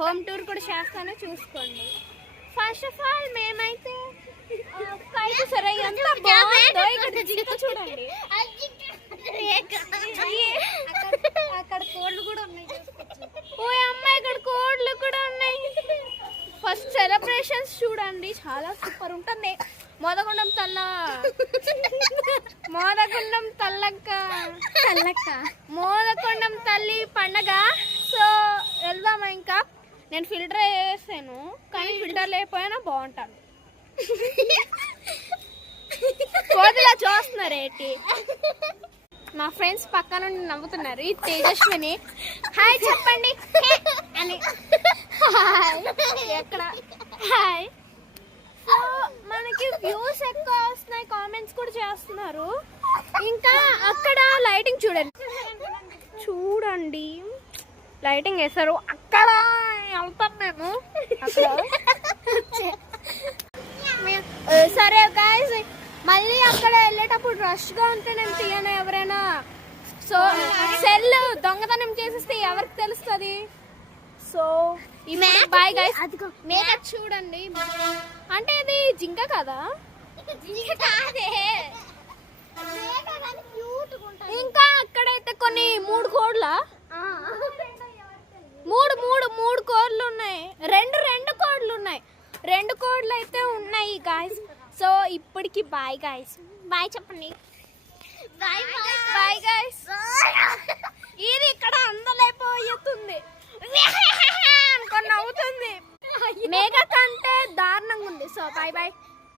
Home tour కూడా చేస్తాను, చూసుకోండి. ఫస్ట్ ఆఫ్ ఆల్ మేమైతే కైట్ సరే ఎంత బాగుందో ఇక్కడ జింక చూడండి. అక్కడ కోళ్ళు కూడా ఉన్నాయి. ఓ అమ్మాయి ఇక్కడ కోళ్ళు కూడా ఉన్నాయి. ఫస్ట్ సెలబ్రేషన్స్ చూడండి, చాలా సూపర్ ఉంటుంది. మోదకొండం మోదకొండం తల్లి పండగ. సో వెళ్దామా? ఇంకా నేను ఫిల్టర్ వేసాను, కానీ ఫిల్టర్ లేకపోయినా బాగుంటాను. కోదిలా చూస్తున్నారు ఏంటి? మా ఫ్రెండ్స్ పక్క నుండి నవ్వుతున్నారు. ఈ తేజస్విని హాయ్ చెప్పండి అని. ఎక్కడ హాయ్. సో మనకి వ్యూస్ ఎక్కువ వస్తున్నాయి, కామెంట్స్ కూడా చేస్తున్నారు. ఇంకా అక్కడ లైటింగ్ చూడండి లైటింగ్ వేస్తారు. అక్కడ వెళ్తాం మేము. సరే గైస్, మళ్ళీ అక్కడ వెళ్ళేటప్పుడు రష్ గా ఉంటే నేను తీయను ఎవరైనా. సో సెల్ దొంగతనం చేసేస్తే ఎవరికి తెలుస్తుంది? So bye guys. మేకప్ చూడండి, అంటే ఇది జింక కదా? ఇంకా అక్కడైతే కొన్ని మూడు కోడ్లు ఉన్నాయి. రెండు కోడ్లు ఉన్నాయి. 2 కోడ్లు అయితే ఉన్నాయి గాయస్. సో ఇప్పటికి బాయ్ గాయస్. బాయ్ చెప్పండి. Bye guys. ఇది ఇక్కడ అందలేపోతుంది అనుకొని నవ్వుతుంది. మేఘ కంటే దారుణంగా ఉంది. So bye bye.